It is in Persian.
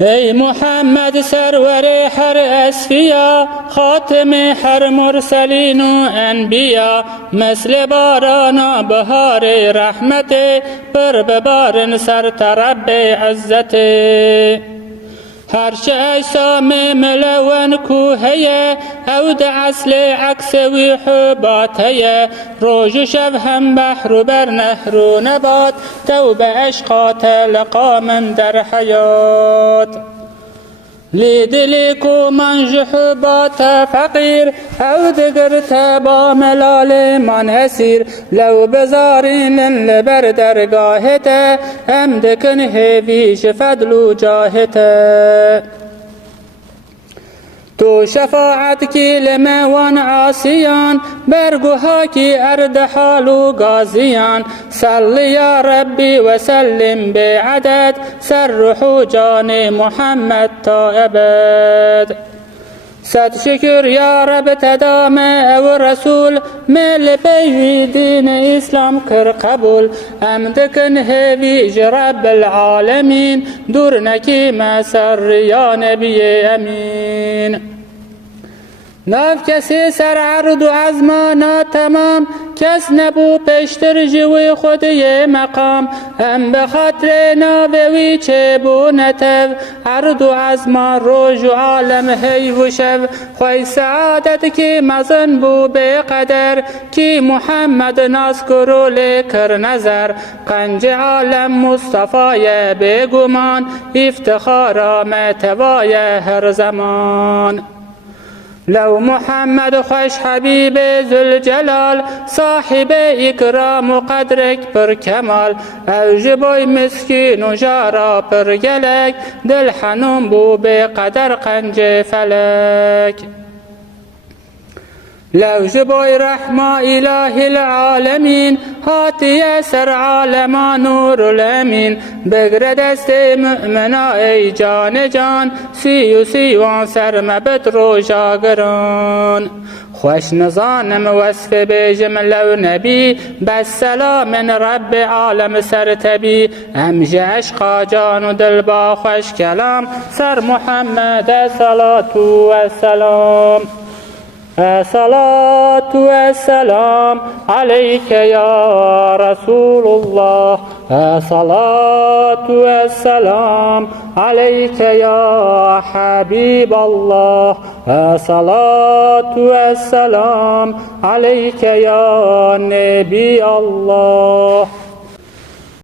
ای محمد سرور هر اصفیا، خاتم هر مرسلین و انبیا، مثل باران بهار رحمت، پر ببارن سر رب عزت. هرچه اجسام ملون کوهیه، او ده اصل عکس وی حباتیه، روز و شب هم بحر و بر نهر و نبات، تو به عشقات لقا من در حیات. لیدلی کو منج حبات فقیر، او دگرت با ملال من اسیر، لو بزارین لبر درگاهت، ام دکن هیویش فضل و جاهت. تو شفاعت کی لموان عاصیان، برگوها کی ارد حال و غازیان، صل یا ربی و سلم بعدد، سر روح و جان محمد تا ابد. صد شکر یا رب تدام او رسول، مل بی دین اسلام کر قبول، امدکن هویج رب العالمین، دور نکی مسر یا نبی امین. ناف کسی سر عرض و ازمانا تمام، کس نبو پیشتر جوی خودی مقام، ام بخاطر ناوی چه بو نتو، عرض و ازمان روز و عالم هی و شو، خوی سعادت کی مزن بو به قدر، کی محمد ناس کرو لیکر نظر، قنج عالم مصطفی بگمان، افتخارا متوای هر زمان. لو محمد خوش حبیب ذوالجلال، صاحب اکرام و قدرک پر کمال، اوج بوی مسکین و جارا پر گلک، دل حنون بو به قدر قنج فلک. لو جبوی رحمة إله العالمين، هاتی سر عالم نور الامین، بگر دست مؤمنا ای جان جان، سی و سیوان سر مبد رو جاگران. خوش نزانم وصف بیجم لو نبی، بس سلام رب عالم سر تبی، امج عشقا جان و دل با خوش کلام، سر محمد صلاة و سلام. الصلاة والسلام عليك يا رسول الله، الصلاة والسلام عليك يا حبيب الله، الصلاة والسلام عليك يا نبي الله.